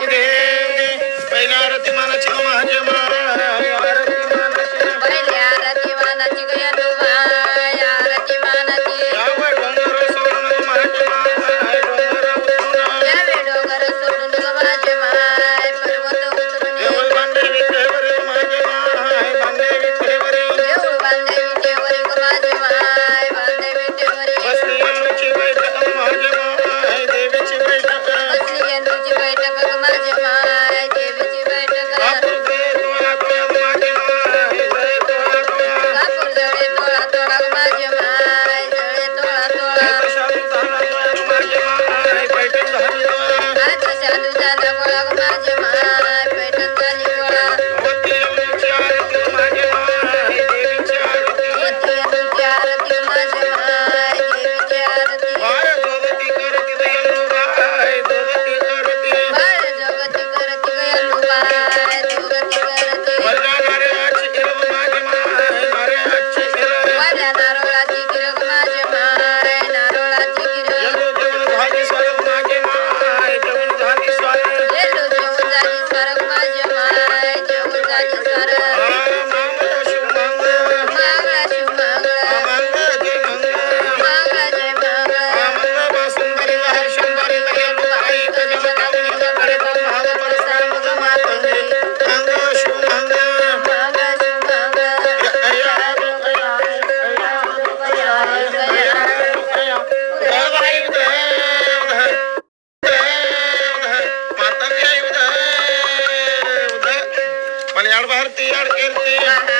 ಕೊಟ್ಟಿದೆ llevarte al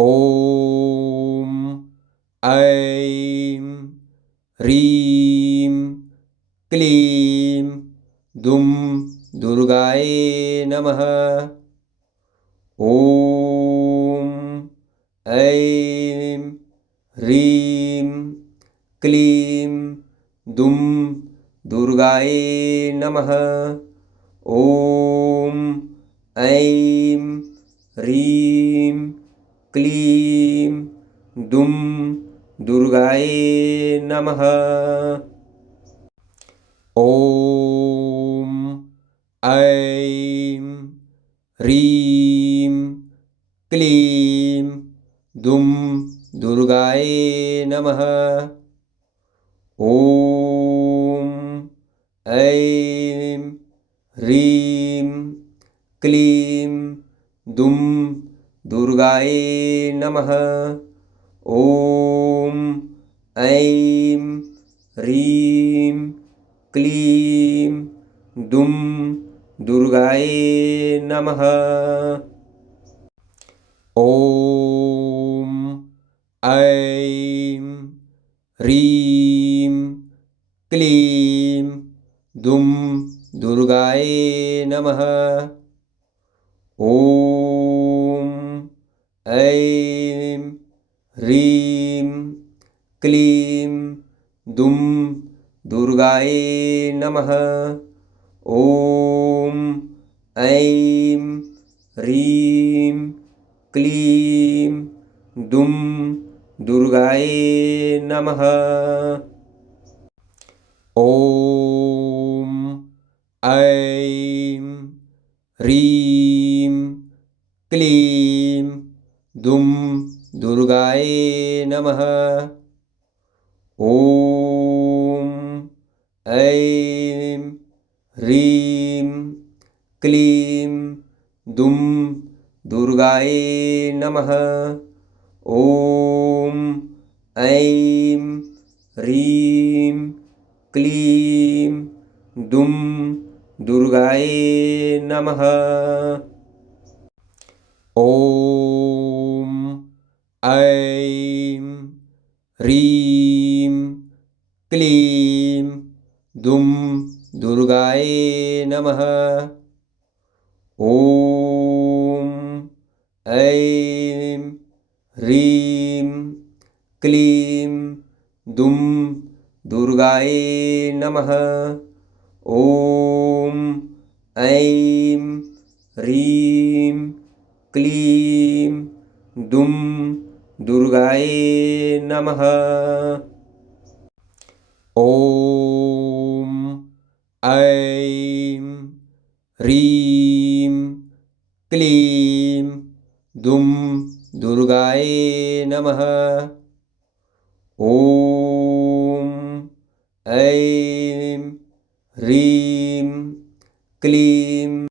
ॐ ऐं ह्रीं क्लीं दुं दुर्गाय नमः। ॐ ऐं ह्रीं क्लीं दुं दुर्गाय नमः। ॐ ऐं ह्रीं क्लीं दुं दुर्गाय नमः। ॐ ऐं ह्रीं क्लीं दुं दुर्गायै नमः। ॐ ऐं ह्रीं क्लीं दुं दुर्गायै नमः। ॐ ऐं ह्रीं क्लीं दुं दुर्गायै नमः। ॐ ऐं ह्रीं क्लीं दुं दुर्गायै नमः। ॐ ऐं ह्रीं क्लीं दुं दुर्गायै नमः। ॐ ऐं ह्रीं क्लीं दुं दुर्गायै नमः। ॐ ॐ ऐं ह्रीं क्लीं दुं दुर्गायै नमः। ॐ ऐं ह्रीं क्लीं दुं दुर्गायै नमः। ॐ ऐं ह्रीं क्लीं दुं दुर्गायै नमः। ॐ ऐं ह्रीं क्लीं दुं दुर्गायै नमः। ॐ ऐं ह्रीं क्लीं दुं दुर्गायै नमः। ॐ ऐं ह्रीं क्लीं दुं दुर्गायै नमः। ॐ ऐं ह्रीं क्लीं